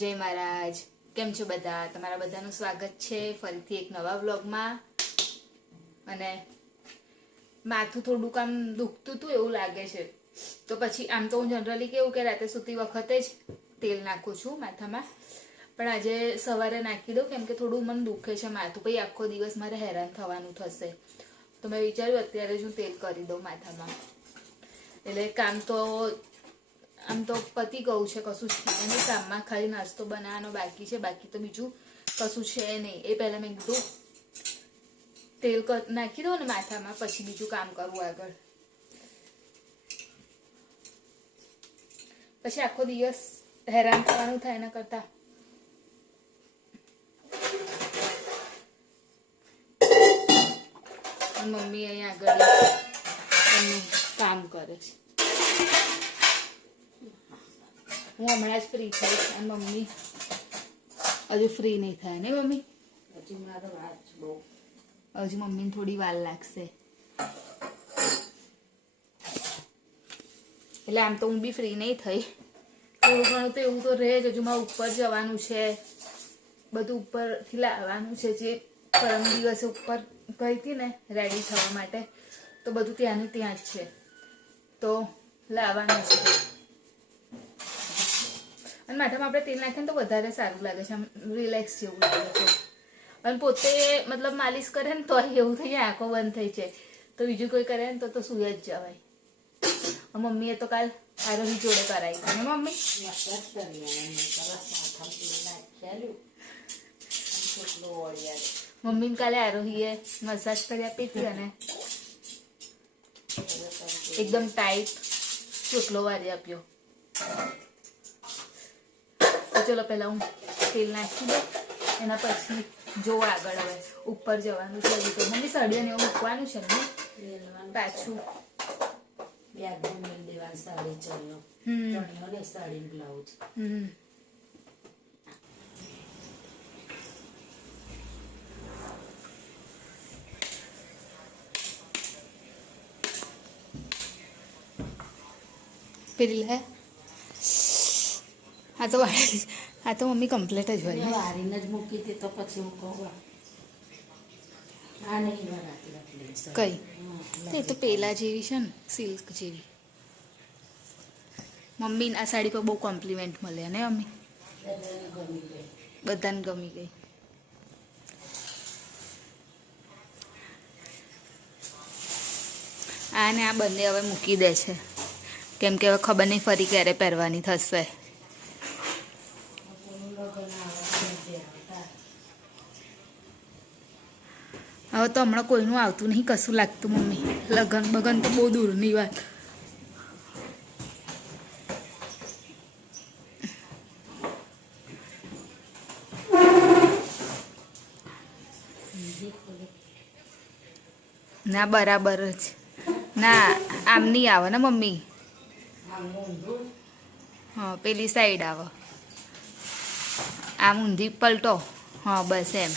જય મહારાજ. કેમ છો બધા? તમારા બધાનું સ્વાગત છે ફરીથી એક નવા વ્લોગમાં. અને માથું થોડુંક આમ દુખતું હતું એવું લાગે છે, તો પછી આમ તો હું જનરલી કેવું કે રાતે સૂતી વખતે જ તેલ નાખું છું માથામાં, પણ આજે સવારે નાખી દઉં કેમ કે થોડું મને દુખે છે માથું, પછી આખો દિવસ મારે હેરાન થવાનું થશે, તો મેં વિચાર્યું અત્યારે જ હું તેલ કરી દઉં માથામાં. એટલે કામ તો આમ તો પતી ગયું છે, કશું છે નહીં કામમાં, ખાલી નાસ્તો બનાવવાનો બાકી છે, બાકી તો બીજું કશું છે નહીં. એ પહેલાં મેં કીધું તેલ નાખી દઉં ને માથામાં, પછી બીજું કામ કરવું આગળ, પછી આખો દિવસ હેરાન થવાનું થાય એના કરતા. મમ્મી અહીંયા આગળ એમનું કામ કરે છે, હું હમણાં જ ફ્રી થઈશ અને મમ્મી હજુ ફ્રી નહીં થાય ને મમ્મી? હજુ મમ્મીને થોડી વાર લાગશે, એટલે આમ તો હું બી ફ્રી નહીં થઈ, થોડું ઘણું તો એવું તો રહે જ. હજુ મારે ઉપર જવાનું છે, બધું ઉપરથી લાવવાનું છે, જે પરમ દિવસે ઉપર ગઈ હતી ને રેડી થવા માટે, તો બધું ત્યાંનું ત્યાં જ છે, તો લાવવાનું છે. અને માથામાં આપણે તેલ નાખીએ ને તો વધારે સારું લાગે છે, આમ રિલેક્સ જેવું લાગે છે. અને પોતે મતલબ માલિશ કરે ને તો એવું થઈ જાય આંખો બંધ થઈ જાય, તો બીજું કોઈ કરે ને તો સુઈ જ જવાય. મમ્મીએ તો કાલ આરોહી જોડે કરાવી ને મમ્મી મમ્મીને કાલે આરોહીએ મસાજ કરી આપી હતી અને એકદમ ટાઈટ ચોટલો વારી આપ્યો. તો ચલો પહેલાં હું તેલ નાખી દઉં, એના પછી જો આગળ હવે ઉપર જવાનું છે. હજુ તો મમ્મી સાડીઓને એવું મૂકવાનું છે ને પાછું સાડી બ્લાઉઝ. પેલી હે આ તો મમ્મી કમ્પ્લીટ જ હોય વારીને જ મૂકી હતી, તો પછી હું કહું આ નહીં કઈ એ તો પેલા જેવી છે ને સિલ્ક જેવી. મમ્મીને આ સાડી પર બહુ કોમ્પ્લિમેન્ટ મળે ને મમ્મી, બધાને ગમી ગઈ. આ ને આ બંને હવે મૂકી દે છે, કેમ કે હવે ખબર નહીં ફરી ક્યારે પહેરવાની થશે. હવે તો હમણાં કોઈનું આવતું નહીં કશું લાગતું મમ્મી, લગન બગન તો બહુ દૂરની વાત. ના બરાબર જ ના, આમ નહીં આવે ને મમ્મી, હા પેલી સાઈડ આવે, આમ ઊંધી પલટો, હા બસ એમ.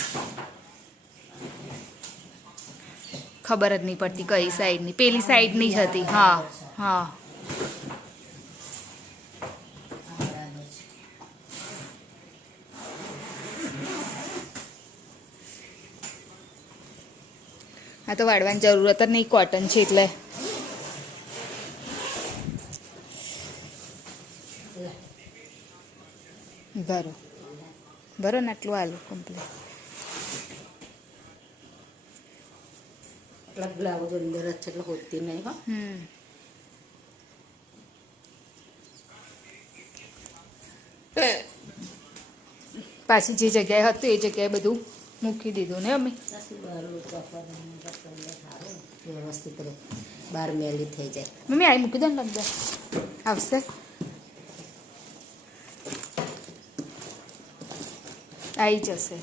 ખબર જ નહીં પડતી કઈ સાઈડની, પેલી સાઈડની જ હતી. હા હા આ તો વાળવાની જરૂરત જ નહીં, કોટન છે એટલે. ભરો ભરો ને આટલું આલું કમ્પ્લીટ. બ્લાઉઝ અંદર જ છે એટલે હોતી નહીં. હા પાછી જે જગ્યાએ હતું એ જગ્યાએ બધું મૂકી દીધું ને અમે. વ્યવસ્થિત બાર મેલી થઈ જાય. મમ્મી આવી મૂકી દો ને લગભગ આવશે. આવી જશે.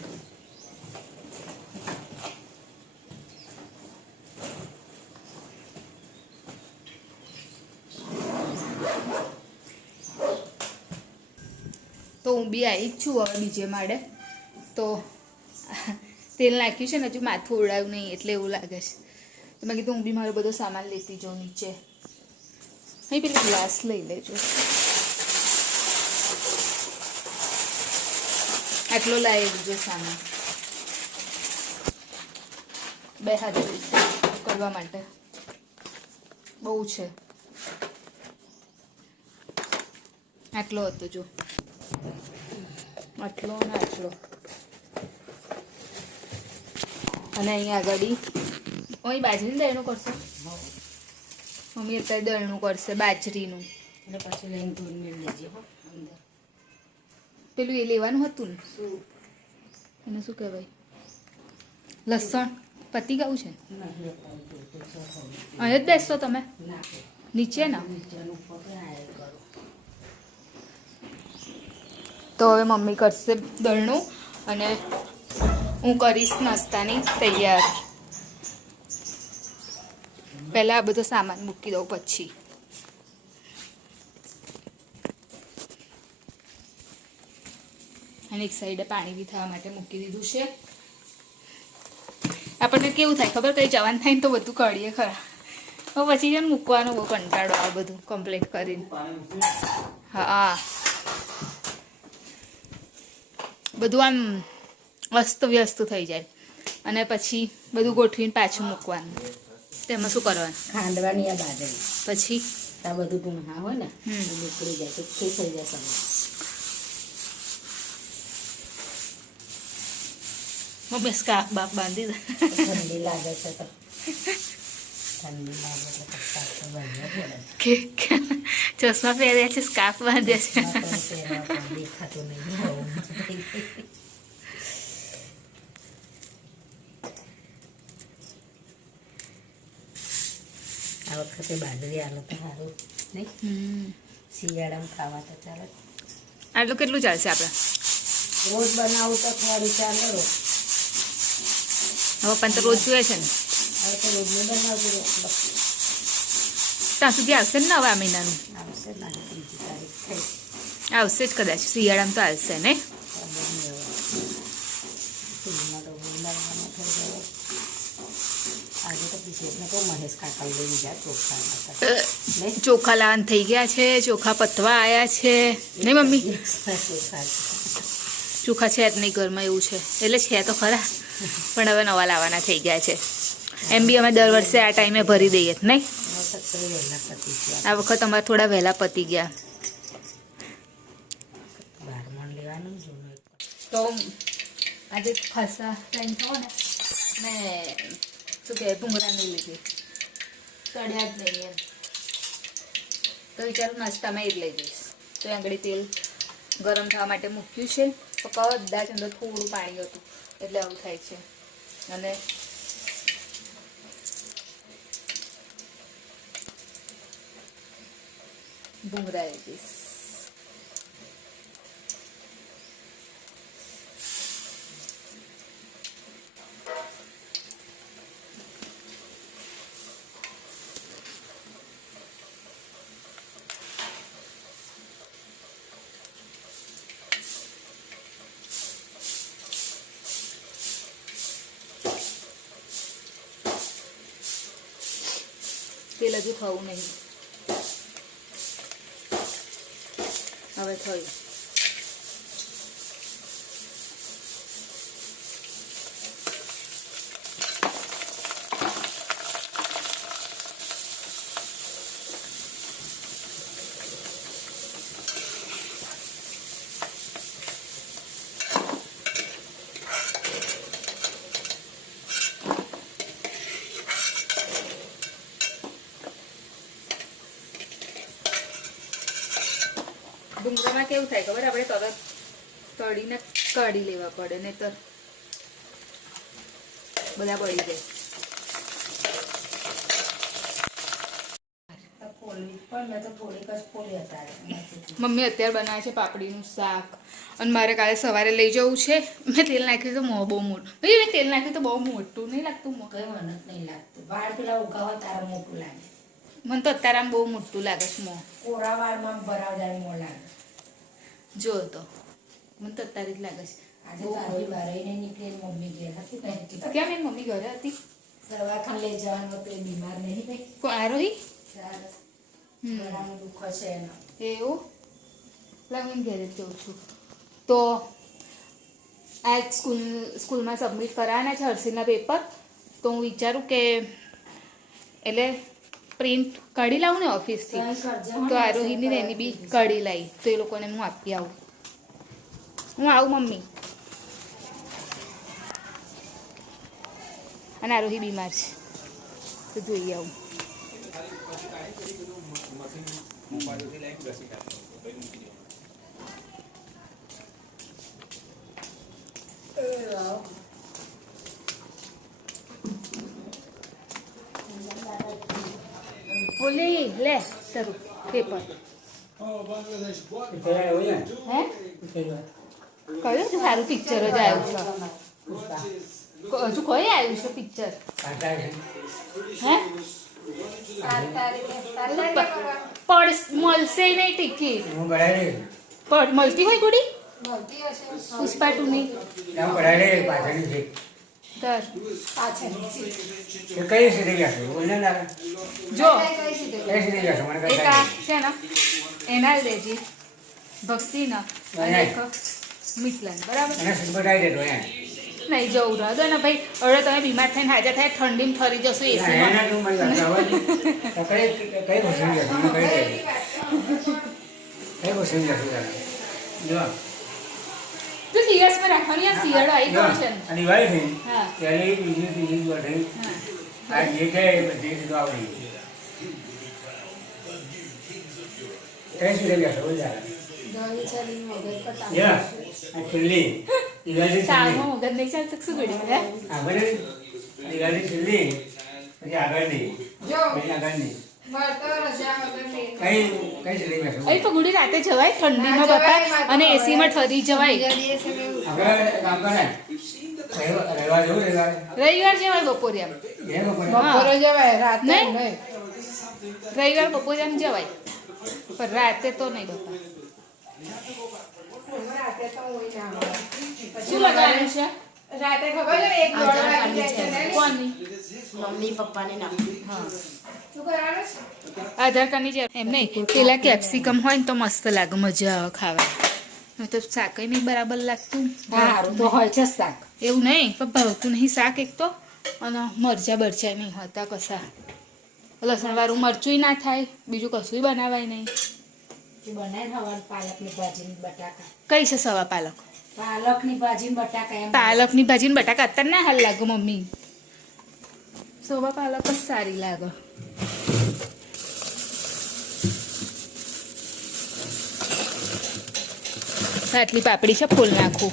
તો હું બી આવી જ છું હવે બીજે માળે, તો તેલ નાખ્યું છે ને હજુ માથું ઉડાવ્યું નહીં એટલે એવું લાગે છે, તો મેં કીધું હું બી મારો બધો સામાન લેતી જાઉં નીચે. અહીં પેલી ગ્લાસ લઈ લેજો. આટલો લાવી જો સામાન 2 હાથ જોઈશે કરવા માટે, બહુ છે. આટલો હતો જો, આટલો ને આટલો. અને અહીંયા આગળ અહીં બાજરીનું દળનું કરશો? મમ્મી અત્યારે દળનું કરશે બાજરીનું. અને પછી લઈને દૂધ મેળ લેજે હો અંદર. પેલું એ લેવાનું હતું ને, એને શું કહેવાય, લસણ પતી ગયું છે. અહીં જ બેસશો તમે નીચે ને? તો હવે મમ્મી કરશે દળનું અને હું કરીશ નાસ્તાની તૈયાર. પહેલાં આ બધો સામાન મૂકી દઉં પછી. અને એક સાઈડે પાણી બી થવા માટે મૂકી દીધું છે. આપણને કેવું થાય ખબર, કંઈ જવાનું થાય ને તો બધું કરીએ ખરા, હવે પછી છે ને મૂકવાનો બહુ કંટાળો આ બધું કમ્પ્લીટ કરીને. હા, બધું આમ અસ્ત વ્યસ્ત થઈ જાય અને પછી બધું ગોઠવીને પાછું મૂકવાનું. તેમાં શું કરવાનું? ખાંડવાની આ બાજરી પછી આ બધું ભૂંગા હોય ને નીકળી જાય, ચોખ્ખી થઈ જાય સમજ. મમ્મી સ્કાર્ફ બાફ બાંધી દે. ઠંડી લાગે છે તો ઠંડી લાગે છે તો સ્કાર્ફ તો બાંધવો પડે. ચશ્મા પહેર્યા છે, સ્કાર્ફ બાંધ્યા છે. દેખાતું નહીં હોવું. આ વખતે બાજરી આલો તો સારું નહીં, શિયાળામાં ખાવા તો ચાલે. આટલું કેટલું ચાલશે આપણે? રોજ બનાવું તો થોડી ચાલે. રોજ હવે પણ તો રોજ જોઈએ છે ને, હવે તો રોજ નહીં બનાવતું. રોટલો ત્યાં સુધી આવશે ને હવે આ મહિનાનું? આવશે ને 3 તારીખ થઈ. આવશે જ કદાચ, શિયાળામાં તો આવશે ને. ફૂલમાં તો બનાવવાનો થઈ ગયો. આજે તો વિશેષને કહું મહેશ કાકા લઈને જાય ચોખા. ચોખા લાવવાના થઈ ગયા છે, ચોખા પતવા આવ્યા છે નહીં મમ્મી? ચોખા છે જ નહીં ઘરમાં, એવું છે. એટલે છે તો ખરા, પણ હવે નવા લાવવાના થઈ ગયા છે. એમ બી અમે દર વર્ષે આ ટાઈમે ભરી દઈએ નહીં. આ વખત અમારે થોડા વહેલા પતી ગયા. તો આજે ખાસા ટાઈમ થયો ને, મેં શું કહેવાય ભૂંગળા નહીં લીધી, તળ્યા જ નહીં એમ. તો વિચારું નાસ્તામાં એ જ લઈ જઈશ. તો આગળ તેલ ગરમ થવા માટે મૂક્યું છે, તો કદાચ અંદર થોડું પાણી હતું એટલે આવું થાય છે. અને ભૂંગળા લઈ જઈશ. તેલ હજુ ખાવું નહીં, હવે થયું. ડુંગળામાં કેવું થાય ખબર, આપણે તરત તળીને કાઢી લેવા પડે, ને તો બધા બળી જાય. મમ્મી અત્યારે બનાવે છે પાપડીનું શાક, અને મારે કાલે સવારે લઈ જવું છે. મેં તેલ નાખ્યું તો મોં બહુ મોટું, ભાઈ મેં તેલ નાખ્યું તો બહુ મોટું નહીં લાગતું મોં? કઈ મને જ નહીં લાગતું. વાળ પેલા ઉગાવા તારા મોટું લાગે. મને તો અત્યારે આમ બહુ મોટું લાગે છે મોં. કોરા વાળમાં ભરાવદાર મોં લાગે. જો તો મને તો અત્યારે જ લાગે છે. આજે તારી બારાઈને નીકળી મમ્મી ઘેર હતી ને. કેમ એની મમ્મી ઘરે હતી? દવાખાને લઈ જવાનું હતું, એ બીમાર નહીં ભાઈ. કોણ આરોહી? ગળાનું દુઃખ છે એનો. એવું લાગીને ઘરે જ જઉં છું. તો આ સ્કૂલમાં સબમિટ કરાવવાના છે હર્ષિલના પેપર. તો હું વિચારું કે એટલે પ્રિન્ટ કાઢી લાવું ને ઓફિસથી, તો આરોહીની ને એની બી કાઢી લાવી, તો એ લોકોને હું આપી આવું. હું આવું મમ્મી. અને આરોહી બીમાર છે તો જોઈ આવું. બોલી લે તારું પેપર. હે કયું છે સારું પિક્ચર જ આવ્યું છે. હજુ કઈ આવ્યું છે પિક્ચર? હે મળશે નહીં ટિકિટ. મળતી હોય ગુડી પુષ્પા 2 ની જો એક આ છે ને એના દેજી ભક્તિ ના મિથલન બરાબર નહીં જવું રહો દો ને ભાઈ. હવે તમે બીમાર થઈને હાજર થાય ઠંડીમાં ફરી જશો એસીમાં. તો સિરિયસમાં રાખવાની આ શિયાળો આવી ગયો છે ને. હા સાવમાં મગજ નહીં ચાલતું શું ગળી હે અહીં તો ગુડી રાતે જવાય ઠંડીમાં બાપા અને એસીમાં ઠરી જવાય. રવિવાર જવાય બપોરે આમ. નહીં રવિવાર બપોરે આમ જવાય પણ રાતે તો નહીં બાપા. શું લગાવ્યું છે રાતે ખબર છે? એક કોની મમ્મી પપ્પાને નામ. હા આધાર કાર્ડની જે એમ નહીં પેલા કેપ્સિકમ હોય ને તો મસ્ત લાગે, મજા આવે ખાવા. તો શાક નહીં બરાબર લાગતું. સારું તો હોય છે શાક, એવું નહીં પણ ભાવતું નહીં શાક એક તો. અને મરચા બરચા નહીં હતા કશા. લસણ વાળું મરચું ના થાય, બીજું કશું બનાવાય નહીં. બનાવી ખાવાનું પાલકની ભાજી બટાકા. કઈ છે સવા પાલક? પાલકની ભાજી બટાકા. એમ પાલકની ભાજી ને બટાકા અત્યારે ના હાલ લાગે મમ્મી. સવા પાલક જ સારી લાગે. આટલી પાપડી છે ફૂલ નાખું.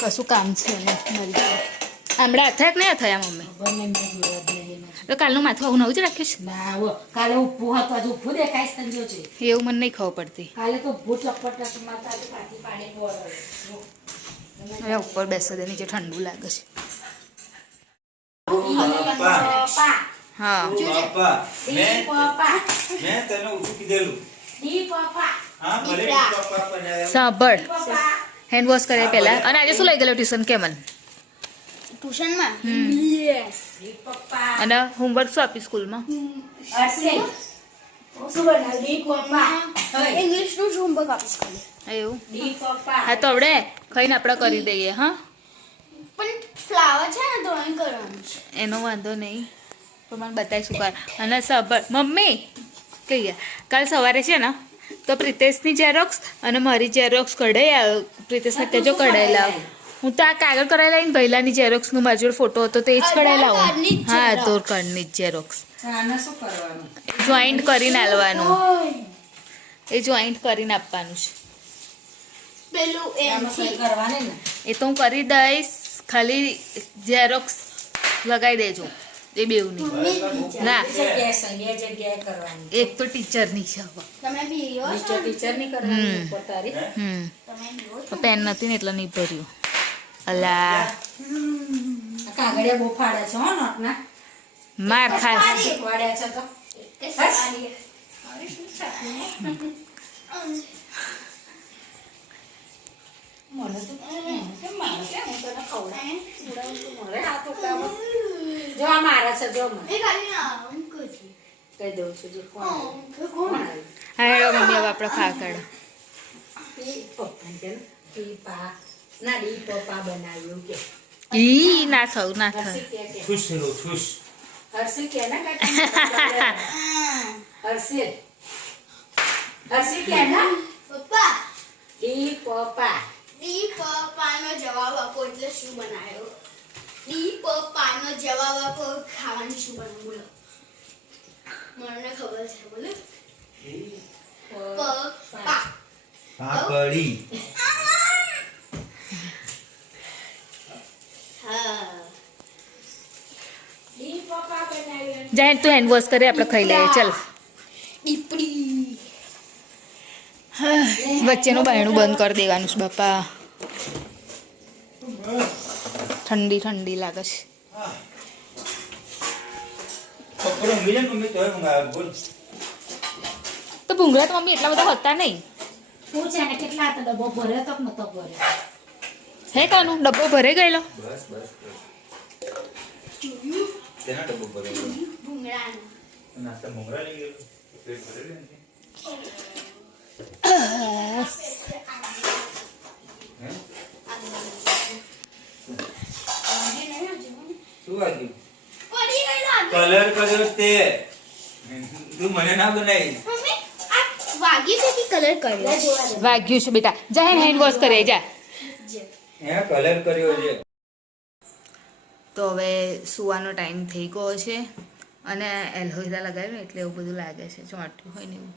કશું કામ છે ને મારી આમળા અથાક નહીં અથાયા મમ્મી? તો કાલનું માથું આવું નવું જ રાખ્યું છે? ના કાલે ઉભું હતું, આજે ઉભું દેખાય છે તને છે. એવું મને નહીં ખબર પડતી. કાલે તો ઉભું ચપટ માતા પાણી બોલ. હવે ઉપર બેસવા દે, નીચે ઠંડુ લાગે છે. હા સાંભળ, હેન્ડ વોશ કરે પહેલા. અને આજે શું લઈ ગયેલો ટ્યુશન કે મને? ટ્યુશનમાં અને હોમવર્ક શું આપી સ્કૂલમાં? ઇંગ્લિશનું જ હોમવર્ક આપીશ ખાલી. એવું? હા તો આપણે ખાઈને આપણે કરી દઈએ. હા પણ ફ્લાવર છે ને ડ્રોઈંગ કરવાનું છે. એનો વાંધો નહીં, તો મને બતાવી શું કર. અને સાંભળ મમ્મી કહીએ કાલ સવારે છે ને તો પ્રિતેશની ઝેરોક્સ અને મારી ઝેરોક્સ કઢાઈ આવ્યો. પ્રિતેશને કહેજો કઢાઈ લાવ. હું તો આ કાગળ કઢાઈ લાવીને પહેલાની ઝેરોક્સનો મારી જોડે ફોટો હતો તો એ જ કઢાઈ લાવું. હા આધાર કાર્ડની જ ઝેરોક્સ શું કરવાનું? જોઈન્ટ કરીને આલવાનું. એ જોઈન્ટ કરીને આપવાનું છે. પેલું એમથી કરવાની ને એ તો હું કરી દઈશ, ખાલી ઝેરોક્સ લગાવી દેજો એ બેવની. ના જગ્યાએ કરવાની. એક તો ટીચરની છે હવે. તમે બી હીરો છો? ટીચર ની કરવાની ઉપર તારી. તમે હીરો છો? પેન નથી ને એટલે નહીં ભર્યું. અલા કાગળિયા બહુ ફાડે છે હો નોટના. માર ખાસ વાડ્યા છે તો કે સારી હવે શું છે? મને તો કેમ મારે છે હું તને ખવડાવું મારે આ તો કામ જો આ મારા છે જો મને એ ખાલી ના હું કહું છું. કહી દઉં છું જો કોણ કોણ હા હેડો મમ્મી હવે આપણે ખા કાઢો. ડી પપ્પા કે ડી પા ના ડી પપ્પા બનાવ્યું કે ઈ ના થયું ના થયું હર્ષિત કે ખુશ રહો ખુશ. હર્ષિત કે ના કાકા હર્ષિત હર્ષિત કે ના પપ્પા ડી પપ્પા ડી પપ્પાનો જવાબ આપો એટલે શું બનાવ્યો ડી પપ્પાનો જવાબ આપો ખાવાનું શું બનાવ્યું બોલો મને ખબર છે બોલો પપ્પા પાપડી. હા ડી પપ્પા બનાવ્યું જાય તું હેન્ડ વોશ કરી આપણે ખાઈ લઈએ ચલ દીપડી વચ્ચેનું બાયણું બંધ કરી દેવાનું છે બાપા ઠંડી ઠંડી લાગે છે પપ્પાને ઊંઘી જાય ને મમ્મી તોય ઊંઘ આવે બોલ. તો ભૂંગળા તો મમ્મી એટલા બધા હતા નહીં શું છે ને કેટલા હતા ડબ્બો ભર્યો તો કે નતો ભર્યો હે કાનું ડબ્બો ભરે ગયેલો બસ બસ બસ. જોયું તેના ડબ્બો ભરેલો. ભૂંગળાનો નાસ્તા મોંઘરા લઈ ગયેલો. પેટ ભરેલું ને. હે? શું વાગ્યું? પડી ગઈ લાગે કલર કર્યો તે. તું મને ના બનાવી. મમ્મી આ વાગી છે કે કલર કર્યો જોવા દે વાગ્યું છે બેટા જા હેન્ડ વોશ કરે જા હે કલર કર્યો છે. તો હવે સુવાનો ટાઈમ થઈ ગયો છે અને એલોવેરા લગાવ્યું એટલે એવું બધું લાગે છે ચોંટ્યું હોય ને એવું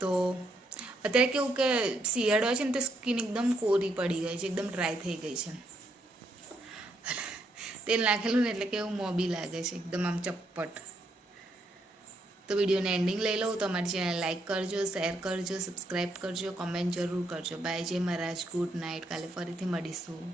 તો અત્યારે કેવું કે શિયાળો હોય છે ને તો સ્કિન એકદમ કોરી પડી ગઈ છે એકદમ ડ્રાય થઈ ગઈ છે તેલ નાખેલું ને એટલે કેવું મોબી લાગે છે એકદમ આમ ચપ્પટ તો વિડીયોને એન્ડિંગ લઈ લઉં તો અમારી ચેનલ લાઈક કરજો શેર કરજો સબસ્ક્રાઈબ કરજો કોમેન્ટ જરૂર કરજો બાય જય મહારાજ ગુડ નાઇટ કાલે ફરીથી મળીશું